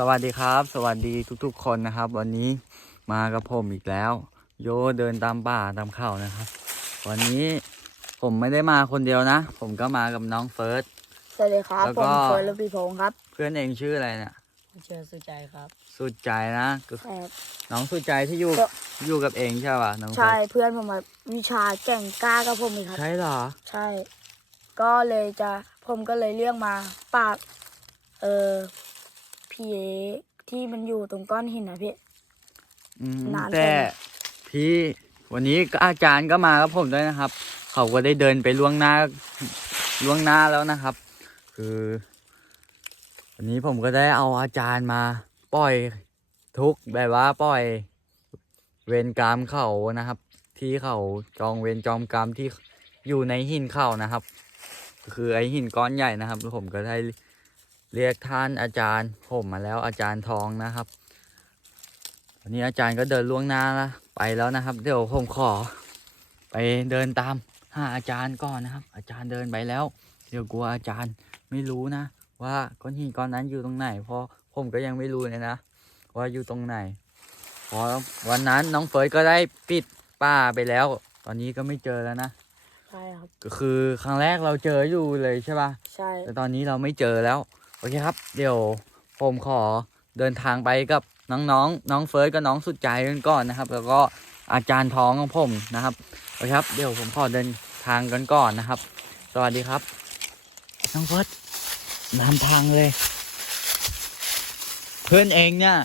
สวัสดีครับ สวัสดีทุกๆ คนนะครับ วันนี้มากับผมอีกแล้ว โยเดินตามป่าตามเขานะครับ วันนี้ผมไม่ได้มาคนเดียวนะ ผมก็มากับน้องเฟิร์ส สวัสดีครับแล้วผก็ มเฟิร์นลูกพี่พงศ์ครับเพื่อนเองชื่ออะไรเนี่ยเชื่อสุดใจครับ สุดใจนะก็แต่น้องสุดใจที่อยู่ก็ อยู่กับเองใช่ป่ะน้องเฟิใช่ร์สเพื่อนผมแบบวิชาแก่งกล้ากับผมอีกครับ ใช่เหรอใช่ ก็เลยจะผมก็เลยเรียกมาปราบเออ พี่เอที่มันอยู่ตรงก้อนหินนะพี่ อืมนานแต่ใช่ไหม พี่วันนี้ก็อาจารย์ก็มากับผมด้วยนะครับ เขาก็ได้เดินไปล่วงหน้าล่วงหน้าแล้วนะครับ คือ วันนี้ผมก็ได้เอาอาจารย์มาปล่อยทุกข์แบบว่าปล่อยเวรกรรมเขานะครับ ที่เขาจองเวรจองกรรมที่อยู่ในหินเขานะครับก็คือไอหินก้อนใหญ่นะครับแล้วผมก็ได้ เรียกท่านอาจารย์ผมมาแล้วอาจารย์ทองนะครับวันนี้อาจารย์ก็เดินล่วงหน้าละไปแล้วนะครับ เดี๋ยวผมขอ ไปเดินตามหาอาจารย์ก่อนนะครับ อาจารย์เดินไปแล้ว เดี๋ยวกลัวอาจารย์ไม่รู้นะ ว่าก้อนหินก้อนนั้นอยู่ตรงไหนเพราะผมก็ยังไม่รู้เลยนะว่าอยู่ตรงไหนเพราะวันนั้นน้องเฟิร์สก็ได้ปิดป่าไปแล้ว ตอนนี้ก็ไม่เจอแล้วนะใช่ครับก็คือครั้งแรกเราเจออยู่เลยใช่ปะใช่แต่ตอนนี้เราไม่เจอแล้ว โอเคครับ เดี๋ยวผมขอเดินทางไปกับน้องๆน้องเฟิร์สกับน้องสุดใจกันก่อนนะครับ แล้วก็อาจารย์ท้องของผมนะครับโอเคครับ เดี๋ยวผมขอเดินทางกันก่อนนะครับ สวัสดีครับ น้องเฟิร์สนำทางเลย เพื่อนเองเนี่ย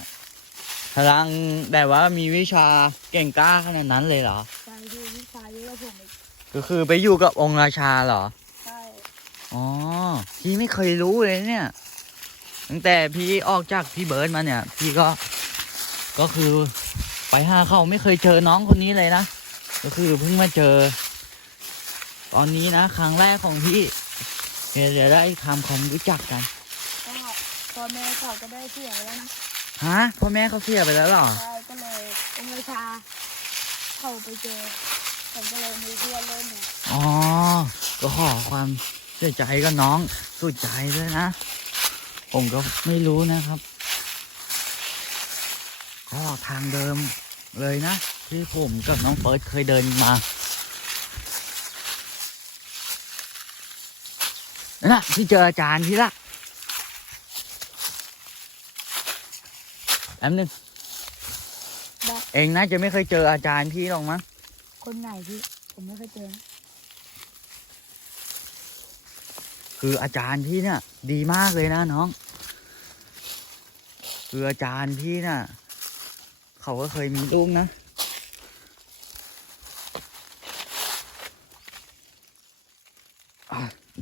พลังแบบว่ามีวิชาเก่งกล้าขนาดนั้นเลยเหรอ ใช่พี่วิชาเยอะกว่าผมอีกก็คือไปอยู่กับองค์ราชาเหรอ ใช่ อ๋อ พี่ไม่เคยรู้เลยเนี่ย ตั้งแต่พี่ออกจากพี่เบิร์ดมาเนี่ย พี่ก็ก็คือไปหาเขาไม่เคยเจอน้องคนนี้เลยนะ ก็คือเพิ่งมาเจอ ตอนนี้นะครั้งแรกของพี่เดี๋ยวจะได้ทำความรู้จักกันก็พ่อแม่เขาก็ได้เสียไปแล้วนะฮะพ่อแม่เขาเสียไปแล้วเหรอใช่ก็เลยองค์ราชาเข้าไปเจอผมก็เลยมีเพื่อนเล่นเนี่ยอ๋อก็ขอความเสียใจกับน้องสุดใจด้วยนะ ผมก็ไม่รู้นะครับ ก็ทางเดิมเลยนะ ที่ผมกับน้องเฟิร์สเคยเดินมานั่นนะที่เจออาจารย์ที่ละแป๊บนึงได้เองน่าจะไม่เคยเจออาจารย์พี่หรอกมั้งคนไหนพี่ ผมไม่เคยเจอนะคืออาจารย์พี่เนี่ย ดีมากเลยนะน้อง คืออาจารย์พี่น่ะ เขาก็เคยมีลูกนะ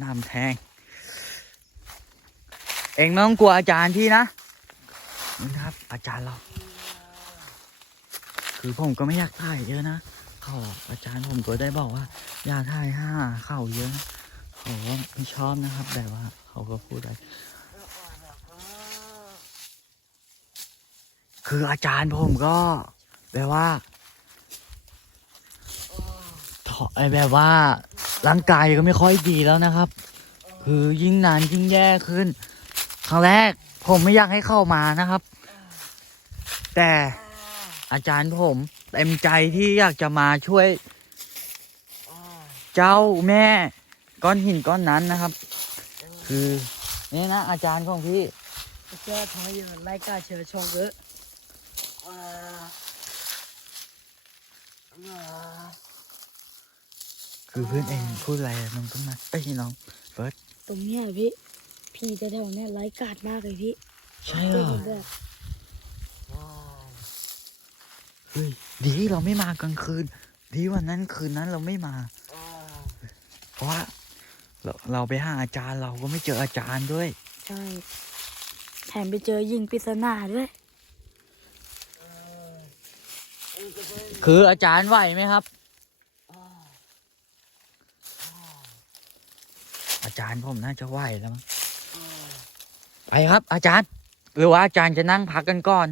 น้ำแทง เองไม่ต้องกลัวอาจารย์พี่นะนี่นะครับ อาจารย์เรา คือผมก็ไม่อยากถ่ายเยอะนะ เขาอาจารย์ผมก็ได้บอกว่า อย่าถ่ายห้าเข่าเยอะเขาไม่ชอบนะครับ แต่ว่าเขาก็พูดอะไร คืออาจารย์ผมก็แบบว่าถอไอแบบว่าร่างกายก็ไม่ค่อยดีแล้วนะครับ คือยิ่งนานยิ่งแย่ขึ้น ครั้งแรกผมไม่อยากให้เข้ามานะครับ แต่อาจารย์ผมเต็มใจที่อยากจะมาช่วย เจ้าแม่ก้อนหินก้อนนั้นนะครับ คือนี่นะอาจารย์ของพี่เชื่อทอยอยู่ไล่กาเชื่อชงเยอะ คือเพื่อนเองพูดอะไรอะน้องต้นไม้เอ้ยน้องตรงเนี้ยพี่พี่แถวๆเนี้ยไร้กาดมากเลยพี่ใช่เหรเจออผมด้วยเฮ้ยดีเราไม่มากลางคืน ดีวันนั้นคืนนั้นเราไม่มา เพราะว่าเราเราไปหาอาจารย์เราก็ไม่เจออาจารย์ด้วย ใช่ แถมไปเจอยิงปริศนาด้วย คืออาจารย์ไหวไหมครับ อาจารย์ผมน่าจะไหวแล้วมั้งไปครับ อาจารย์ หรือว่าอาจารย์จะนั่งพักกันก่อน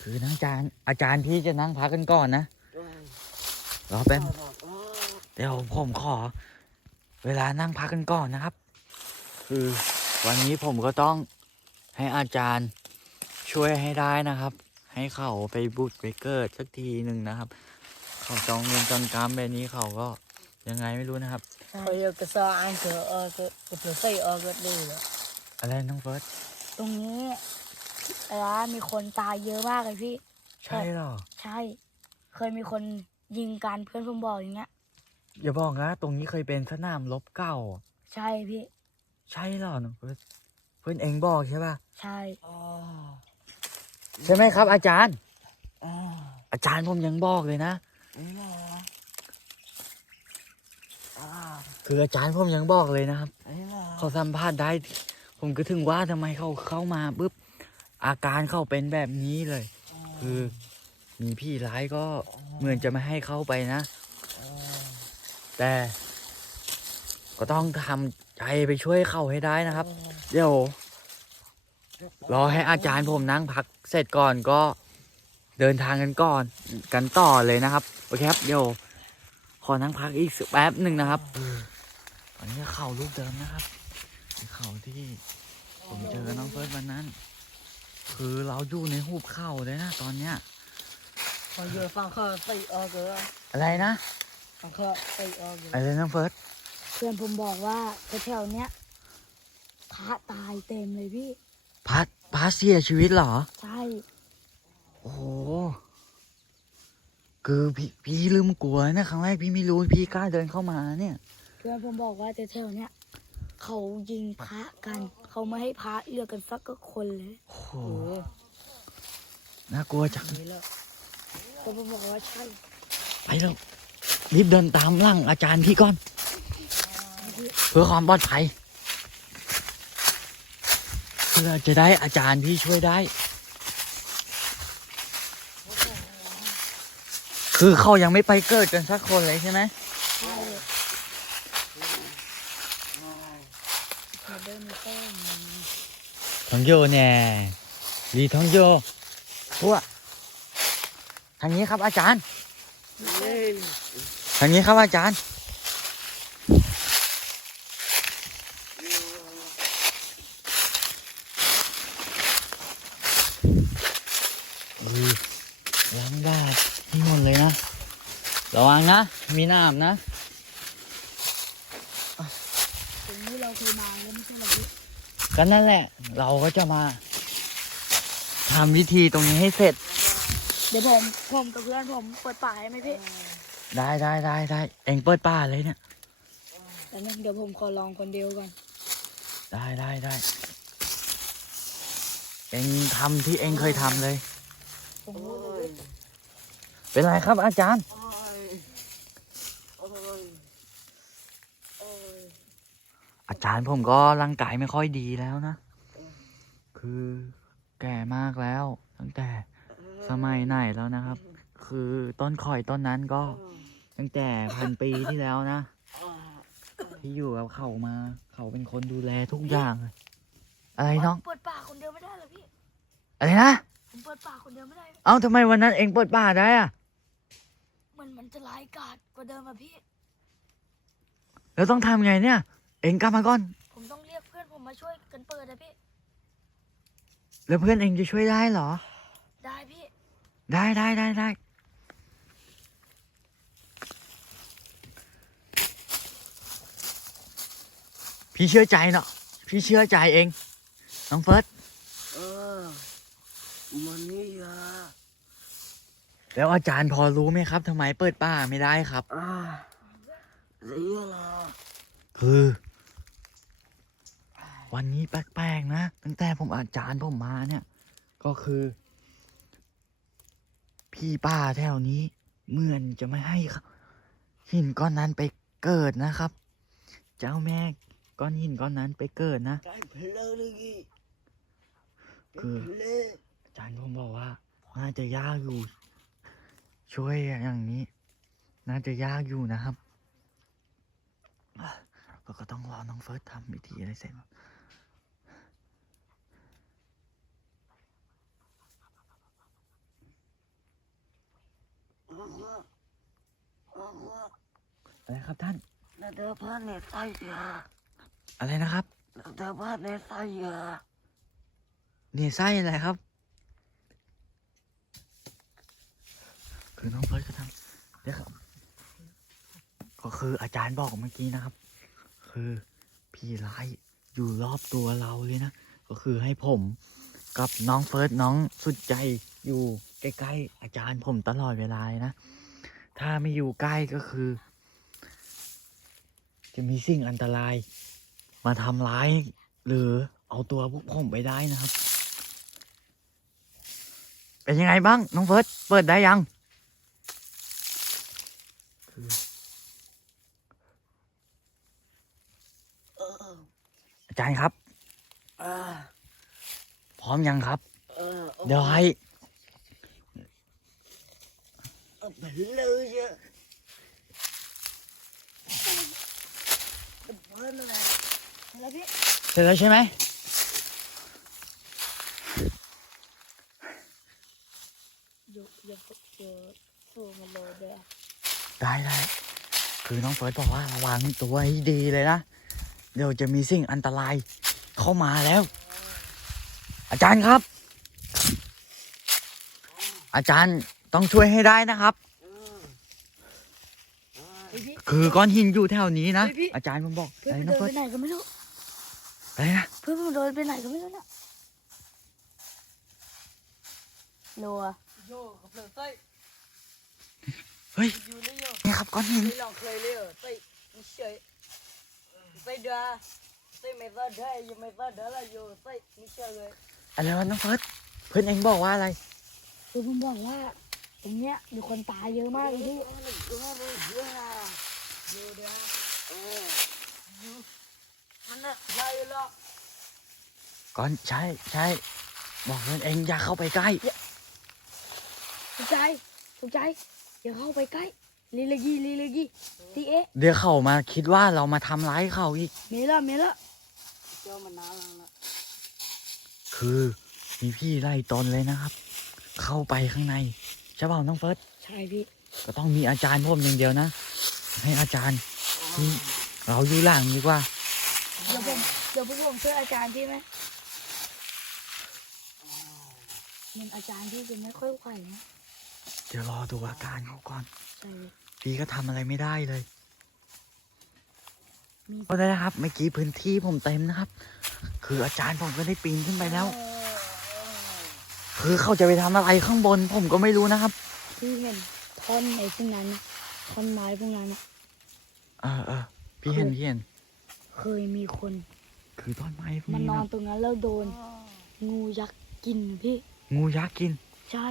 คือนะอาจารย์ อาจารย์พี่จะนั่งพักกันก่อนนะรอแป๊บเดี๋ยวผมขอ เวลานั่งพักกันก่อนนะครับ คือวันนี้ผมก็ต้องให้อาจารย์ช่วยให้ได้นะครับ ให้เขาไปบุตรไปเกิดสักทีหนึ่งนะครับ เขาจองเงินจองกรรมแบบนี้เขาก็ยังไงไม่รู้นะครับ เขาอยากจะสร้างอันเจอเออก็ก็เพื่อใส่เออก็ได้แล้วอะไรน้องเฟิร์สตรงนี้อะไรนะมีคนตายเยอะมากเลยพี่ ใช่เหรอ ใช่ เคยมีคนยิงกันเพื่อนผมบอกอย่างเงี้ย อย่าบอกนะ ตรงนี้เคยเป็นสนามรบเก่า ใช่พี่ ใช่เหรอน้องเฟิร์สเพื่อนเองบอกใช่ป่ะ ใช่ อ๋อ ใช่ไหมครับ อาจารย์อ๋ออาจารย์ผมยังบอกเลยนะ นี่แหละอ่าคืออาจารย์ผมยังบอกเลยนะครับ นี่แหละเขาสัมภาษณ์ได้ ผมก็ถึงว่าทำไมเขาเข้ามาปุ๊บอาการเขาเป็นแบบนี้เลย คือมีพี่ร้ายก็เหมือนจะไม่ให้เข้าไปนะ แต่ ก็ต้องทำใจไปช่วยเขาให้ได้นะครับ เดี๋ยว รอให้อาจารย์ผมนั่งพักเสร็จก่อนก็เดินทางกันก่อนกันต่อเลยนะครับโอเคครับเดี๋ยวขอนั่งพักอีกสักแป๊บหนึ่งนะครับตอนนี้ก็เข่าลูกเดิมนะครับเป็นเข่าที่ผมเจอกับน้องเฟิร์สวันนั้น คือเราอยู่ในหุบเข่าเลยนะตอนเนี้ยเขาเยอะฟังเขาใส่เออก็อะไรนะฟังเขาใส่เออก็อะไรน้องเฟิร์สเพื่อนผมบอกว่าแถวๆเนี้ยพระตายเต็มเลยพี่ พัดพาเสียชีวิตเหรอ ใช่ โอ้โหคือพี่พี่ลืมกลัวนะครั้งแรกพี่ไม่รู้พี่กล้าเดินเข้ามาเนี่ยเพื่อนผมบอกว่าแถวๆเนี้ยเขายิงพระกัน เขาไม่ให้พระเลือกกันสักก็คนเลยโอ้โหโอ้น่ากลัวจังนี่แหละแต่ผมบอกว่าใช่ ไปแล้วรีบเดินตามหลังอาจารย์พี่ก่อน เพื่อความปลอดภัยเพื่อจะได้อาจารย์พี่ช่วยได้ คือเขายังไม่ไปเกิดกันสักคนเลยใช่ไหมใช่เขาเดินมาแกล้งทองโยเนี่ยลีทองโยพวกทางนี้ครับอาจารย์ทางนี้ครับอาจารย์ อือล้างดาดที่หมดเลยนะ ระวังนะ มีน้ำนะตรงนี้เราเคยมาแล้วไม่ใช่เหรอพี่ก็นั่นแหละ เราก็จะมาทำวิธีตรงนี้ให้เสร็จ เดี๋ยวผมผมกับเพื่อนผมเปิดป่าให้ไหมพี่ได้ได้ได้ได้เองเปิดป้าเลยเนี่ยแต่เนี่ยเดี๋ยวผมขอลองคนเดียวก่อนได้ได้ได้เองทำที่เองเคยทำเลยผมรู้เลยพี่เป็นไรครับอาจารย์โอ้ยโอ้ยโอ้ย อาจารย์ผมก็ร่างกายไม่ค่อยดีแล้วนะ คือแก่มากแล้ว ตั้งแต่สมัยไหนแล้วนะครับ คือต้นข่อยต้นนั้นก็ตั้งแต่พันปีที่แล้วนะ ที่อยู่กับเขามา เขาเป็นคนดูแลทุกอย่างเลยอะไรน้อง เปิดป่าคนเดียวไม่ได้เหรอพี่ อะไรนะผมเปิดป่าคนเดียวไม่ได้ เอ้าทำไมวันนั้นเองเปิดป่าได้อะมันมันจะร้ายกาจกว่าเดิมอะพี่ แล้วต้องทำไงเนี่ย เองกลับมาก่อน ผมต้องเรียกเพื่อนผมมาช่วยกันเปิดนะพี่ แล้วเพื่อนเองจะช่วยได้เหรอ ได้พี่ ได้ได้ได้ได้พี่เชื่อใจเนาะพี่เชื่อใจเองน้องเฟิร์สเออมันนี่อะแล้วอาจารย์พอรู้ไหมครับทำไมเปิดป่าไม่ได้ครับอ่าเสียละคือ วันนี้แปลกๆนะ ตั้งแต่ผมอาจารย์ผมมาเนี่ย ก็คือ พี่ป้าแถวนี้เหมือนจะไม่ให้หินก้อนนั้นไปเกิดนะครับ เจ้าแม่ก้อนหินก้อนนั้นไปเกิดนะคืออาจารย์ผมบอกว่า น่าจะยากอยู่ ช่วยอย่างนี้ น่าจะยากอยู่นะครับก็ก็ต้องรอน้องเฟิร์สทำพิธีอะไรเสร็จ อ้าวอ้าวอะไรครับท่านนาเดพันเนี่ยใส่ยาอะไรนะครับนาเดพันเนี่ยใส่ยาเนี่ยไส้อะไรครับ คือน้องเฟิร์สก็ทำเดี๋ยวครับก็คืออาจารย์บอกเมื่อกี้นะครับ คือพี่ร้ายอยู่รอบตัวเราเลยนะ ก็คือให้ผมกับน้องเฟิร์สน้องสุดใจอยู่ ใกล้ๆอาจารย์ผมตลอดเวลาเลยนะ ถ้าไม่อยู่ใกล้ก็คือ จะมีสิ่งอันตราย มาทำร้าย หรือเอาตัวพวกผมไปได้นะครับ เป็นยังไงบ้าง น้องเฟิร์สเปิดได้ยังคือเอออาจารย์ครับอ่าพร้อมยังครับเออเดี๋ยวให้ เอาไปเลยเยอะเบิร์นอะไรอะไรพี่เสร็จแล้วใช่ไหมยกยกยกสู้มันเลยเด้อได้ได้คือน้องเฟิร์สบอกว่าระวังตัวให้ดีเลยนะ เดี๋ยวจะมีสิ่งอันตรายเข้ามาแล้ว อาจารย์ครับ อาจารย์ ต้องช่วยให้ได้นะครับเออเออเฮ้ยพี่ คือก้อนหินอยู่แถวนี้นะ เฮ้ยพี่ อาจารย์ผมบอกเพื่ออะนไรมันน้องเดินเฟิร์สไปไหนก็ไม่รู้ อะไรนะเพื่อนมันเดินไปไหนก็ไม่รู้เนี่ยโลอะโย่กับเปลือกไส้เฮ้ยอยู่นี่โย่นี่ครับก้อนหิน ไม่ลองเคยเลยเหรอไส้ไม่เฉยไส้เดือไส้ไม่ได้ได้ยังไม่ได้เด้อละโย่ไส้ไม่เฉยเลยอะไรวะน้องเฟิร์สเพื่อนเองบอกว่าอะไร คือผมบอกว่า ตรงเนี้ยมีคนตายเยอะมากเลยพี่มันน่ะได้หรอกก้อนใช่ใช่บอกเพื่อนเองอย่าเข้าไปใกล้ถูกใจถูกใจอย่าเข้าไปใกล้ลีเลกีลีเลกีทีเอะเดี๋ยวเขามาคิดว่าเรามาทำร้ายเขาอีกเมล่ะเมล่ะเจ้ามันนานแล้วคือมีพี่ไล่ตนเลยนะครับ เข้าไปข้างในใช่เปล่าน้องเฟิร์สใช่พี่ก็ต้องมีอาจารย์ผมอย่างเดียวนะ ให้อาจารย์ที่เราอยู่หลังดีกว่า เดี๋ยวผมเดี๋ยวพวกผมช่วยอาจารย์พี่ไหมมันอาจารย์พี่จะไม่ค่อยไหวนะเดี๋ยวรอดูอาการเขาก่อนใช่พี่พี่ก็ทำอะไรไม่ได้เลยมีก็ได้นะครับเมื่อกี้พื้นที่ผมเต็มนะครับ คืออาจารย์ผมก็ได้ปีนขึ้นไปแล้ว คือเขาจะไปทำอะไรข้างบน ผมก็ไม่รู้นะครับ พี่เห็นท่อนไอ้พวกนั้นนะท่อนไม้พวกนั้นนะเออเออพี่เห็นพี่เห็น เคยมีคน คือต้นไม้พวกมันนี้นอนะนตรงนั้นแล้วโดน งูยักษ์กินพี่ งูยักษ์กินใช่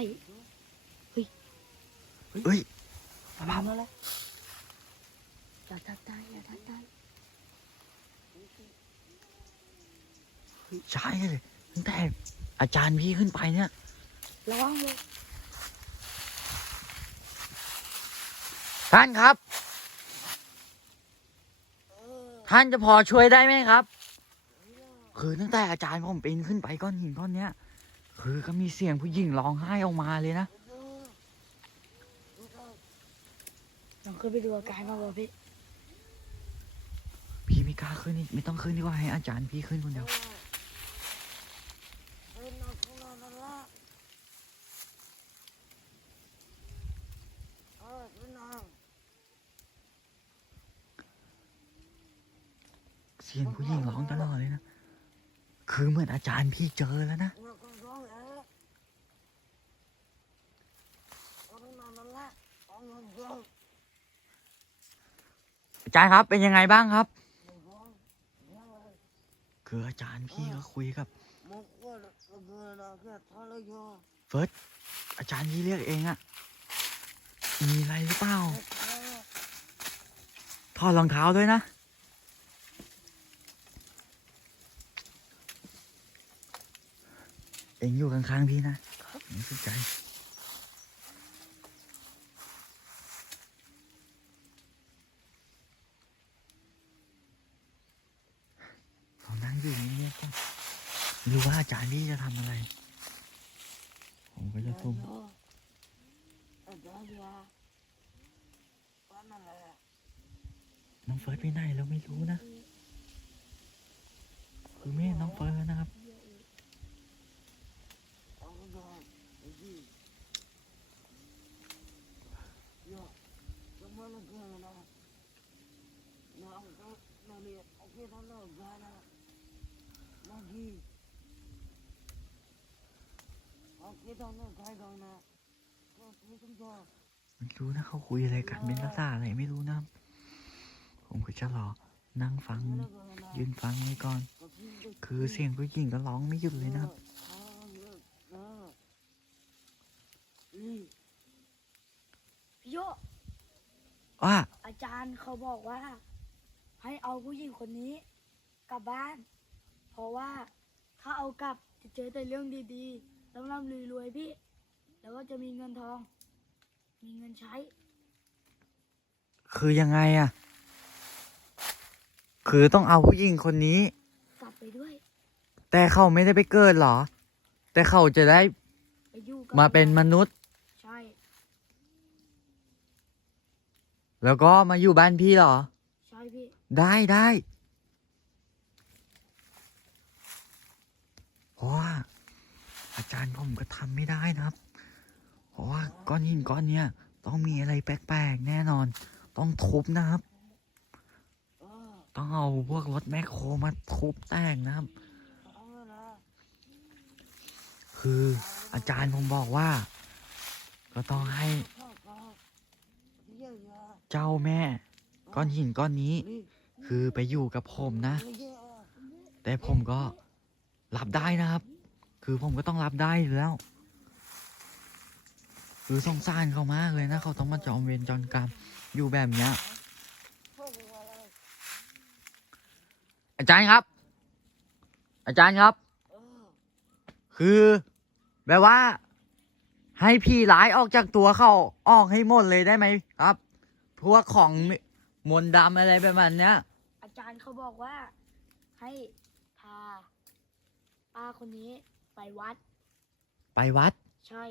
เอ้ยมามาบ้าแล้วอย่าทักทายอย่าทักทายใช่เลยตั้งแต่ อาจารย์พี่ขึ้นไปเนี่ยระวังเลยท่านครับ ท่านจะพอช่วยได้ไหมครับ คือตั้งแต่อาจารย์ผมปีนขึ้นไปก้อนหินก้อนเนี้ย คือก็มีเสียงผู้หญิงร้องไห้ออกมาเลยนะลองขึ้นไปดูอาการมาบ่พี่พี่ไม่กล้าขึ้นนี่ไม่ต้องขึ้นดีกว่าให้อาจารย์พี่ขึ้นคนเดียว เสียงผู้หญิงร้องตลอดเลยนะ คือเหมือนอา จารย์พี่เจอแล้วนะอาจารย์ครับเป็นยังไงบ้างครับ คืออาจารย์พี่ก็คุยกับเฟิร์สอาจารย์พี่เรียกเองอะมีอะไรหรือเปล่าถอดรองเท้าด้วยนะ เองอยู่ข้างๆพี่นะไม่สนใจเรานั่งอยู่นี่เนี่ยก่อนไม่รู้ว่าอาจารย์พี่จะทำอะไร ผมก็จะทุ่มน้องเฟิร์สไปไหนเราไม่รู้นะ คือไม่น้องเฟิร์สนะครับ ไม่รู้นะเขาคุยอะไรกันเป็นภาษาอะไรไม่รู้นะ ผมก็จะรอนั่งฟัง ยืนฟังไว้ก่อน คือเสียงผู้หญิงก็ร้องไม่หยุดเลยนะครับพี่โยว่าอาจารย์เขาบอกว่า ให้เอาผู้หญิงคนนี้กลับบ้าน เพราะว่าถ้าเอากลับจะเจอแต่เรื่องดีๆ ร่ำๆรวยๆพี่ แล้วก็จะมีเงินทอง มีเงินใช้ คือยังไงอะคือต้องเอาผู้หญิงคนนี้ กลับไปด้วย แต่เขาไม่ได้ไปเกิดเหรอ แต่เขาจะได้ไปอยู่กับมาเป็นมนุษย์ ใช่ แล้วก็มาอยู่บ้านพี่เหรอ ใช่พี่ ได้ได้เพราะว่า อาจารย์ผมก็ทำไม่ได้นะครับ เพราะว่าก้อนหินก้อนเนี้ยต้องมีอะไรแปลกๆแน่นอน ต้องทุบนะครับ ต้องเอาพวกรถแมคโครมาทุบแต่งนะครับ คืออาจารย์ผมบอกว่า ก็ต้องให้ เจ้าแม่ ก้อนหินก้อนนี้ คือไปอยู่กับผมนะ แต่ผมก็รับได้นะครับ คือผมก็ต้องรับได้อยู่แล้ว คือสงสารเขามากเลยนะ เขาต้องมาจอมเวรจรกรรมอยู่แบบเนี้ย อาจารย์ครับ อาจารย์ครับ คือแบบว่า ให้พี่ร้ายออกจากตัวเขาออกให้หมดเลยได้ไหมครับ พวกของมนต์ดำอะไรแบบนั้นเนี้ย อาจารย์เขาบอกว่าให้พาป้าคนนี้ ไปวัด ไปวัด ใช่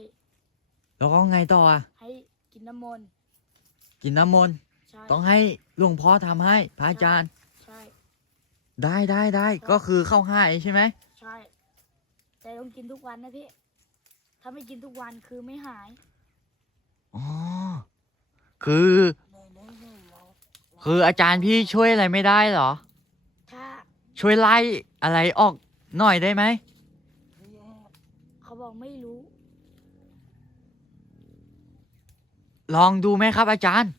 แล้วก็ไงต่ออะให้กินน้ำมนต์กินน้ำมนต์ใช่ต้องให้หลวงพ่อทำให้พระอาจารย์ ใช่ ได้ได้ได้ก็คือเข้าให้ใช่ไหมใช่ แต่ต้องกินทุกวันนะพี่ ถ้าไม่กินทุกวันคือไม่หายอ๋อคือคืออาจารย์พี่ช่วยอะไรไม่ได้เหรอ ถ้าช่วยไล่อะไรออกหน่อยได้ไหมเขาบ อกไม่รู้ ลองดูไหมครับ อาจารย์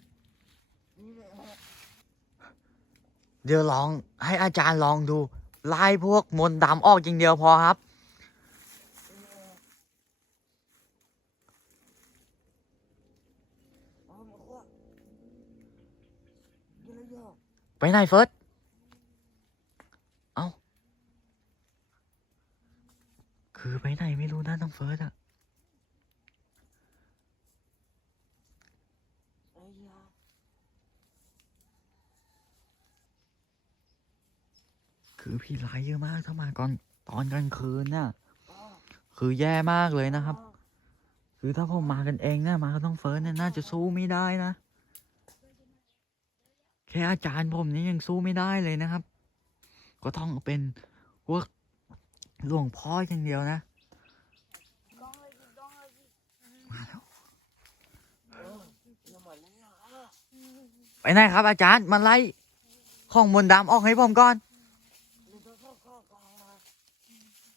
เดี๋ยวลองให้อาจารย์ลองดูไล่พวกมนต์ดำออกอย่างเดียวพอครับ ไปไหนเฟิร์ส เอ้า คือไปไหนไม่รู้นะน้องเฟิร์สอะคือพี่ร้ายเยอะมากถ้ามาก่อนตอนกลางคืนน่ะ คือแย่มากเลยนะครับ คือถ้าผมมากันเองนะมากับน้องเฟิร์สเนี่ยน่าจะสู้ไม่ได้นะ แค่อาจารย์ผมนี่ยังสู้ไม่ได้เลยนะครับ ก็ต้องเป็นพวก หลวงพ่ออย่างเดียวนะ มาแล้ว ไปไหนครับอาจารย์มาไล่ของมนต์ดำออกให้ผมก่อน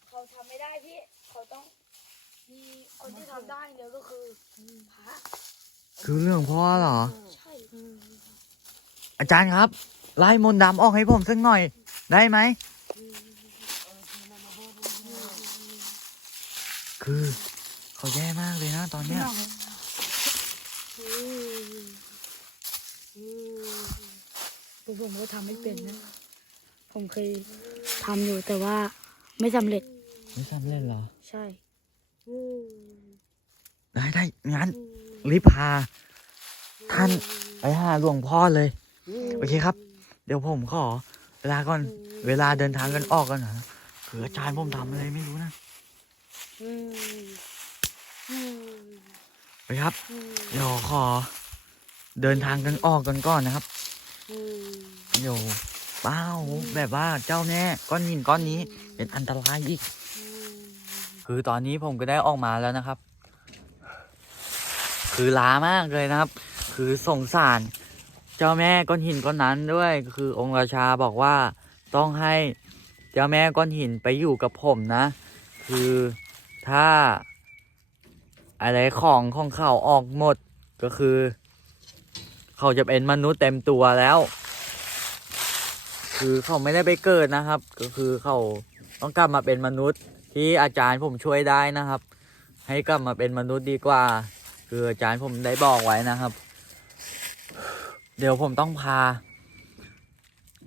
เขาทำไม่ได้พี่ เขาต้องมีคนที่ทำได้เดียวก็คือพระคือเรื่องพ่อเหรอ ใช่อาจารย์ครับ ไล่มนต์ดำออกให้ผมสักหน่อย ได้ไหม คือเขาแย่มากเลยนะตอนเนี้ยตัวผมก็ทำไม่เป็นนะ ผมเคยทำอยู่แต่ว่าไม่สำเร็จ ไม่สำเร็จเหรอ ใช่ได้ได้งั้นรีบพา ท่านไปหาหลวงพ่อเลย โอเคครับ เดี๋ยวผมขอ เวลาก่อน เวลาเดินทางกันออกกันนะคืออาจารย์ผมทำอะไรไม่รู้นะ ไปครับ เดี๋ยวขอ เดินทางกันออกกันก่อนนะครับเดี๋ยวเป้าแบบว่าเจ้าแน่ก้อนหินก้อนนี้เป็นอันตรายอีก คือตอนนี้ผมก็ได้ออกมาแล้วนะครับ คือล้ามากเลยนะครับ คือสงสารเจ้าแม่ก้อนหินก้อนนั้นด้วย คือองค์ราชาบอกว่าต้องให้เจ้าแม่ก้อนหินไปอยู่กับผมนะ คือ ถ้า อะไรของของเขาออกหมดก็คือ เขาจะเป็นมนุษย์เต็มตัวแล้ว คือเขาไม่ได้ไปเกิดนะครับ ก็คือเขาต้องกลับมาเป็นมนุษย์ที่อาจารย์ผมช่วยได้นะครับ ให้กลับมาเป็นมนุษย์ดีกว่า คืออาจารย์ผมได้บอกไว้นะครับ เดี๋ยวผมต้องพา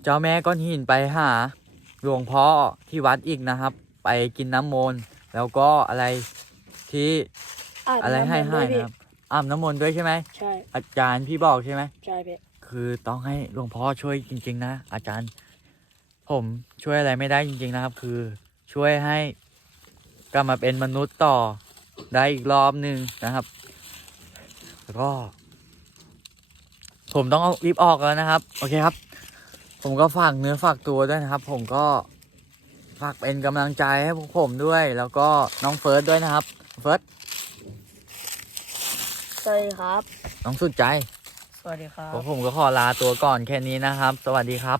เจ้าแม่ก้อนหินไปหาหลวงพ่อที่วัดอีกนะครับ ไปกินน้ำมนต์ แล้วก็อะไรที่อาบอะไรให้น้ำมให้นต์ด้วยนะครับอาบน้ำมนต์ด้วยใช่ไหมพี่ใช่อาจารย์พี่บอกใช่ไหมใช่พี่คือต้องให้หลวงพ่อช่วยจริง ๆ นะอาจารย์ ผมช่วยอะไรไม่ได้จริง ๆ นะครับ คือช่วยให้กลับมาเป็นมนุษย์ต่อได้อีกรอบหนึ่งนะครับ แล้วก็ ผมต้องเอารีบออกแล้วนะครับ โอเคครับ ผมก็ฝากเนื้อฝากตัวด้วยนะครับ ผมก็ ฝากเป็นกำลังใจให้พวกผมด้วย แล้วก็น้องเฟิร์สด้วยนะครับ เฟิร์สสวัสดีครับ น้องสุดใจสวัสดีครับ พวกผมก็ขอลาตัวก่อนแค่นี้นะครับ สวัสดีครับ